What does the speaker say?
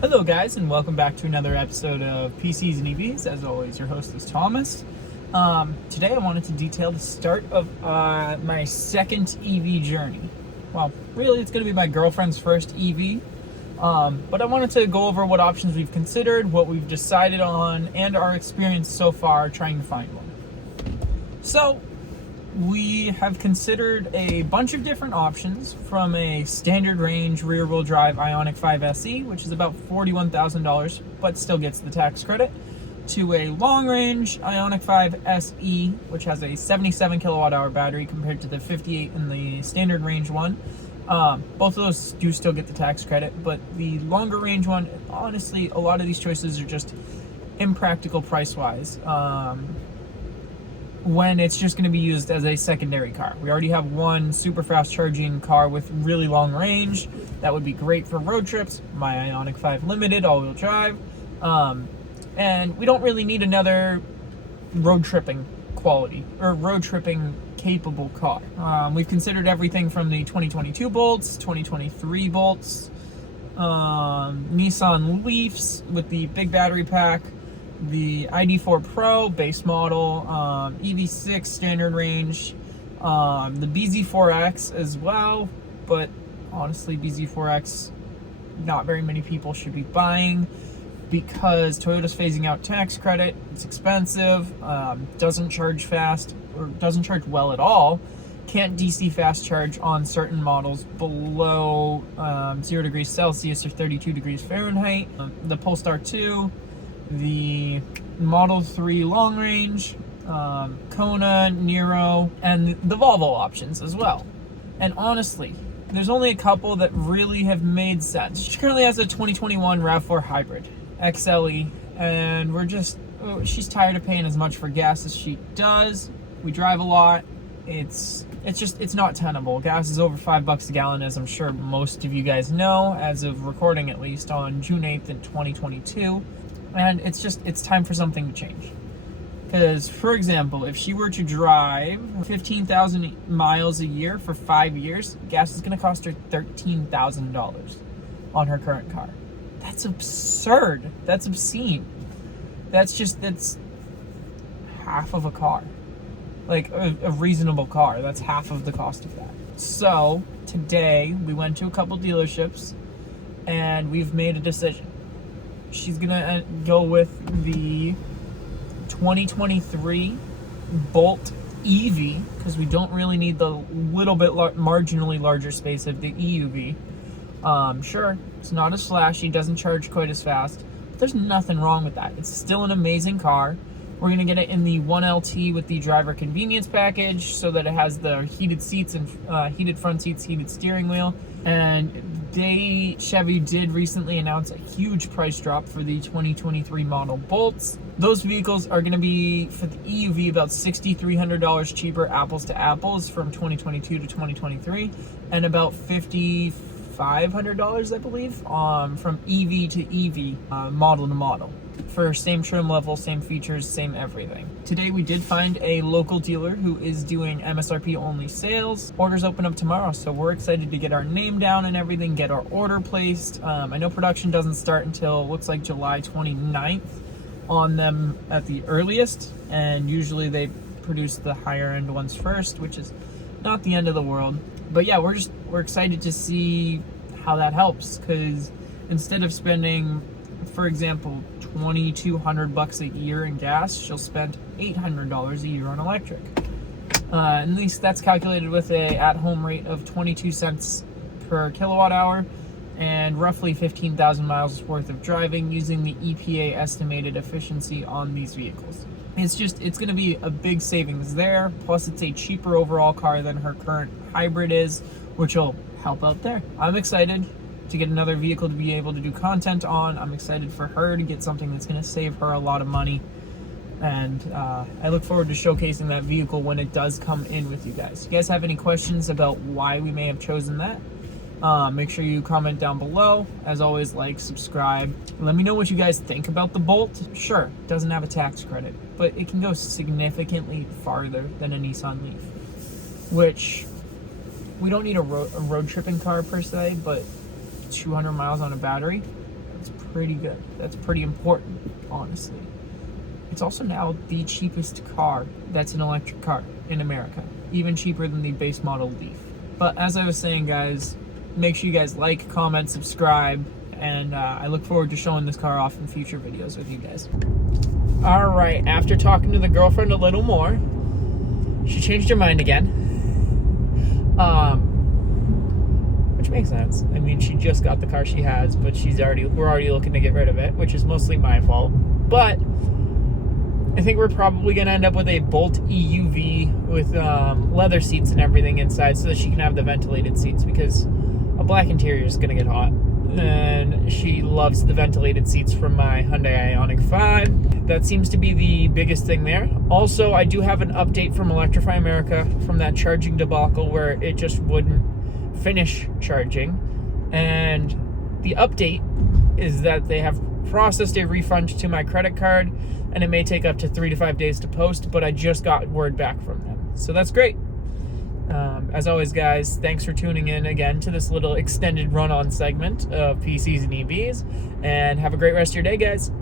Hello guys, and welcome back to another episode of PCs and EVs. As always, your host is Thomas. Today I wanted to detail the start of my second EV journey. Well, really it's going to be my girlfriend's first EV, but I wanted to go over what options we've considered, what we've decided on, and our experience so far trying to find one. So, we have considered a bunch of different options, from a standard range rear-wheel drive ioniq 5 SE, which is about $41,000 but still gets the tax credit, to a long range ioniq 5 SE, which has a 77 kilowatt hour battery compared to the 58 in the standard range one. Both of those do still get the tax credit, but the longer range one, honestly, a lot of these choices are just impractical price-wise. When it's just going to be used as a secondary car. We already have one super fast charging car with really long range that would be great for road trips, my ioniq 5 Limited all-wheel drive, and we don't really need another road tripping quality or road tripping capable car. We've considered everything from the 2022 Bolts, 2023 Bolts, Nissan Leafs with the big battery pack, the ID4 Pro base model, EV6 standard range, the BZ4X as well, but honestly BZ4X not very many people should be buying because Toyota's phasing out tax credit. It's expensive, doesn't charge fast or doesn't charge well at all, can't DC fast charge on certain models below 0 degrees Celsius or 32 degrees Fahrenheit. The Polestar 2, the Model 3 long range, Kona, Niro, and the Volvo options as well. And honestly, there's only a couple that really have made sense. She currently has a 2021 RAV4 Hybrid XLE, and she's tired of paying as much for gas as she does. We drive a lot. It's not tenable. Gas is over $5 a gallon, as I'm sure most of you guys know, as of recording at least on June 8th in 2022. And it's time for something to change. Because, for example, if she were to drive 15,000 miles a year for 5 years, gas is going to cost her $13,000 on her current car. That's absurd. That's obscene. That's half of a car. Like, a reasonable car. That's half of the cost of that. So, today, we went to a couple dealerships, and we've made a decision. She's gonna go with the 2023 Bolt EV because we don't really need the little bit marginally larger space of the EUV. Sure, it's not as flashy, doesn't charge quite as fast, but there's nothing wrong with that. It's still an amazing car. We're gonna get it in the 1LT with the driver convenience package so that it has the heated seats and heated front seats, heated steering wheel. And Chevy did recently announce a huge price drop for the 2023 model Bolts. Those vehicles are going to be, for the EUV, about $6,300 cheaper apples to apples from 2022 to 2023, and about $5,500, I believe, from EV to EV, model to model, for same trim level, same features, same everything. Today we did find a local dealer who is doing MSRP only sales. Orders open up tomorrow, so we're excited to get our name down and everything, get our order placed. I know production doesn't start until, looks like, July 29th on them at the earliest, and usually they produce the higher end ones first, which is not the end of the world. But yeah, we're excited to see how that helps, because instead of spending, for example, $2,200 a year in gas, she'll spend $800 a year on electric. At least that's calculated with a at-home rate of 22 cents per kilowatt hour and roughly 15,000 miles worth of driving using the EPA estimated efficiency on these vehicles. It's going to be a big savings there, plus it's a cheaper overall car than her current hybrid is, which will help out there. I'm excited to get another vehicle to be able to do content on. I'm excited for her to get something that's going to save her a lot of money, and I look forward to showcasing that vehicle when it does come in with you guys. If you guys have any questions about why we may have chosen that, make sure you comment down below. As always, like, subscribe. Let me know what you guys think about the Bolt. Sure, it doesn't have a tax credit, but it can go significantly farther than a Nissan Leaf, which we don't need a road tripping car per se, but 200 miles on a battery, it's pretty good. That's pretty important, honestly. It's also now the cheapest car that's an electric car in America, even cheaper than the base model Leaf. But as I was saying, guys, make sure you guys like, comment, subscribe, and I look forward to showing this car off in future videos with you guys. All right, after talking to the girlfriend a little more, she changed her mind again. Which makes sense. I mean, she just got the car she has, but we're already looking to get rid of it, which is mostly my fault. But I think we're probably gonna end up with a Bolt EUV with leather seats and everything inside, so that she can have the ventilated seats, because a black interior is gonna get hot. And she loves the ventilated seats from my Hyundai ioniq 5. That seems to be the biggest thing there. Also, I do have an update from Electrify America from that charging debacle where it just wouldn't finish charging. And the update is that they have processed a refund to my credit card, and it may take up to 3 to 5 days to post, but I just got word back from them. So that's great. As always, guys, thanks for tuning in again to this little extended run-on segment of PCs and EVs, and have a great rest of your day, guys.